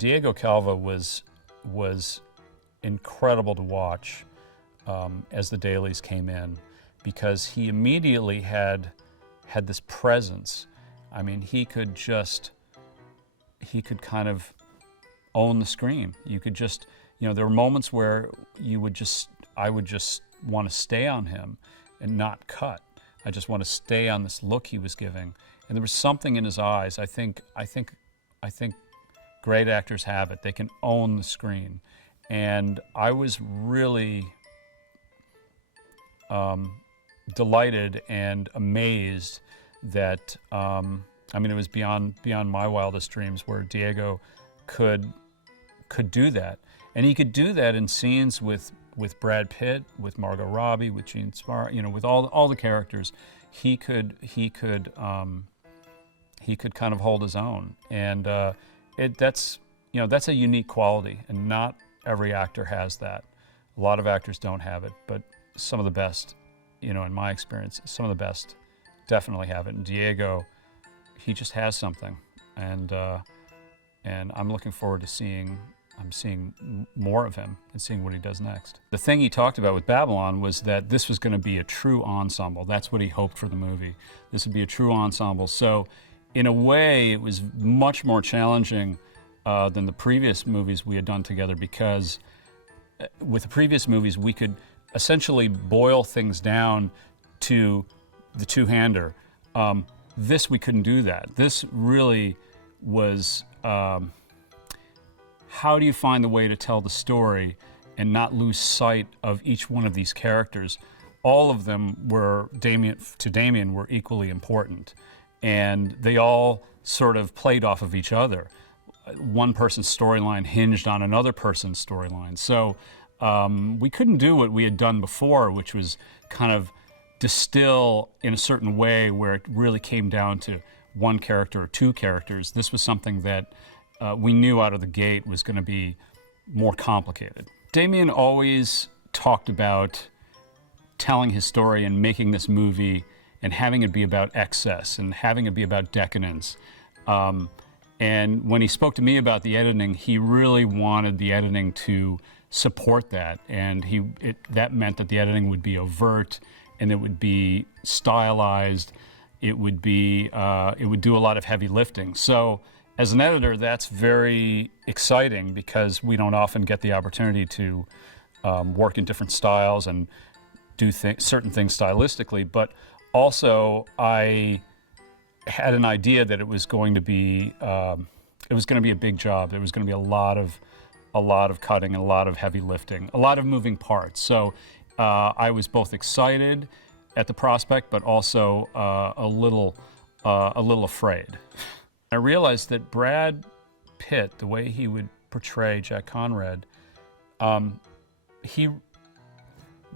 Diego Calva was incredible to watch as the dailies came in, because he immediately had this presence. I mean, he could kind of own the screen. You could just, there were moments where I would just want to stay on him and not cut. I just want to stay on this look he was giving. And there was something in his eyes. I think great actors have it. They can own the screen. And I was really delighted and amazed that, it was beyond my wildest dreams where Diego could do that. And he could do that in scenes with Brad Pitt, with Margot Robbie, with Gene Smart, with all the characters. He could kind of hold his own. And that's a unique quality, and not every actor has that. A lot of actors don't have it, but some of the best, in my experience, some of the best definitely have it. And Diego, he just has something, and I'm looking forward to seeing more of him and seeing what he does next. The thing he talked about with Babylon was that this was going to be a true ensemble. That's what he hoped for the movie. This would be a true ensemble. So in a way, it was much more challenging than the previous movies we had done together, because with the previous movies, we could essentially boil things down to the two-hander. This, we couldn't do that. This really was, how do you find the way to tell the story and not lose sight of each one of these characters? All of them were, Damien, were equally important. And they all sort of played off of each other. One person's storyline hinged on another person's storyline. So we couldn't do what we had done before, which was kind of distill in a certain way where it really came down to one character or two characters. This was something that we knew out of the gate was going to be more complicated. Damien always talked about telling his story and making this movie and having it be about excess and having it be about decadence. And when he spoke to me about the editing, he really wanted the editing to support that. And that meant that the editing would be overt, and it would be stylized. It would do a lot of heavy lifting. So as an editor, that's very exciting, because we don't often get the opportunity to work in different styles and do certain things stylistically. But also, I had an idea that it was going to be a big job. There was going to be a lot of cutting and a lot of heavy lifting, a lot of moving parts. So I was both excited at the prospect, but also a little afraid. I realized that Brad Pitt, the way he would portray Jack Conrad,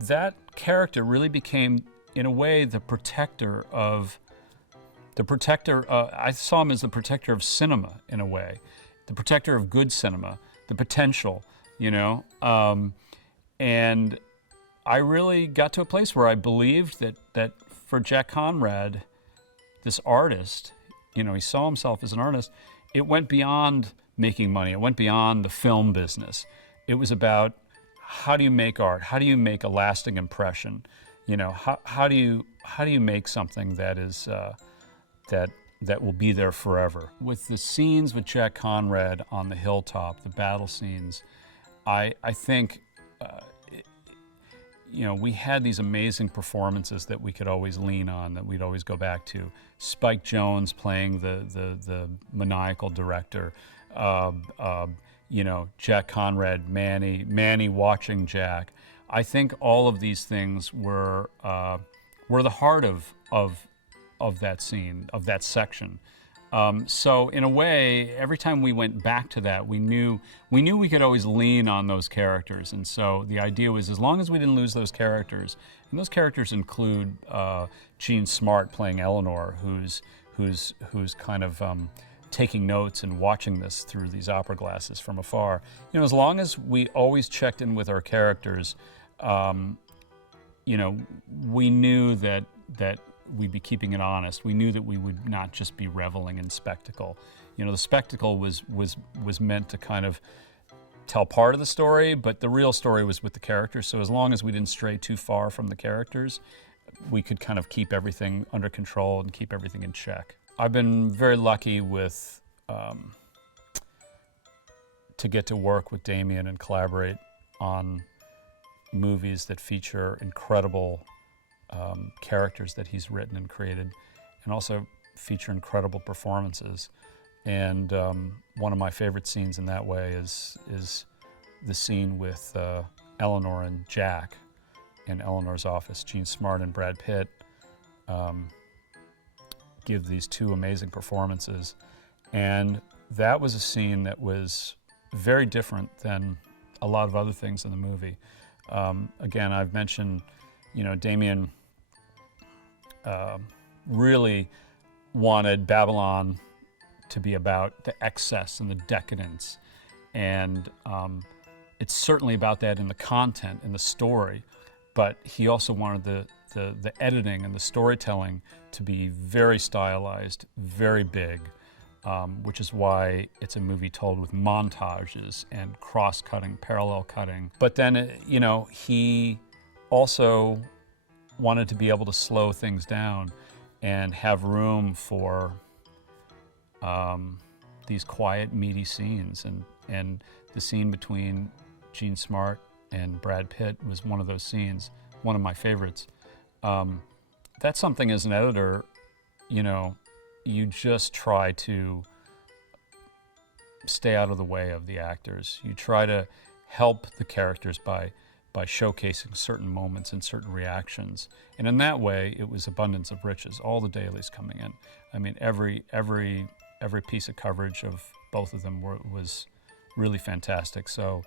that character really became, in a way, the protector. I saw him as the protector of cinema, in a way, the protector of good cinema, the potential, and I really got to a place where I believed that for Jack Conrad, this artist, he saw himself as an artist. It went beyond making money. It went beyond the film business. It was about, how do you make art? How do you make a lasting impression? How do you make something that is that will be there forever? With the scenes with Jack Conrad on the hilltop, the battle scenes, I think we had these amazing performances that we could always lean on, that we'd always go back to. Spike Jonze playing the maniacal director, Jack Conrad, Manny watching Jack. I think all of these things were the heart of that scene, of that section. So in a way, every time we went back to that, we knew we could always lean on those characters. And so the idea was, as long as we didn't lose those characters, and those characters include Gene Smart playing Eleanor, who's kind of taking notes and watching this through these opera glasses from afar. As long as we always checked in with our characters, we knew that we'd be keeping it honest. We knew that we would not just be reveling in spectacle. You know, the spectacle was meant to kind of tell part of the story, but the real story was with the characters. So as long as we didn't stray too far from the characters, we could kind of keep everything under control and keep everything in check. I've been very lucky with to get to work with Damien and collaborate on movies that feature incredible characters that he's written and created, and also feature incredible performances. And one of my favorite scenes in that way is the scene with Eleanor and Jack in Eleanor's office. Gene Smart and Brad Pitt give these two amazing performances, and that was a scene that was very different than a lot of other things in the movie. Again, I've mentioned, you know, Damien really wanted Babylon to be about the excess and the decadence, and it's certainly about that in the content, in the story, but he also wanted the editing and the storytelling to be very stylized, very big, which is why it's a movie told with montages and cross-cutting, parallel cutting. But then, you know, he also wanted to be able to slow things down and have room for these quiet, meaty scenes. And the scene between Gene Smart and Brad Pitt was one of those scenes, one of my favorites. That's something as an editor, you know, you just try to stay out of the way of the actors. You try to help the characters by showcasing certain moments and certain reactions. And in that way, it was abundance of riches, all the dailies coming in. I mean, every piece of coverage of both of them was really fantastic. So,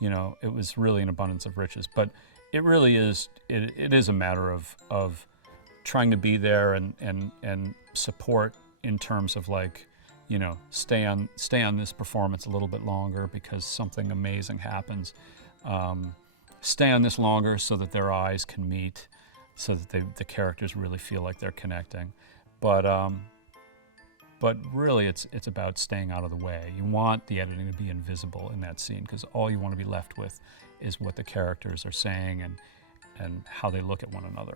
you know, it was really an abundance of riches. But it really is, it is a matter of trying to be there and support in terms of, like, you know, stay on this performance a little bit longer because something amazing happens. Stay on this longer so that their eyes can meet, so that the characters really feel like they're connecting. But really, it's about staying out of the way. You want the editing to be invisible in that scene because all you want to be left with is what the characters are saying and how they look at one another.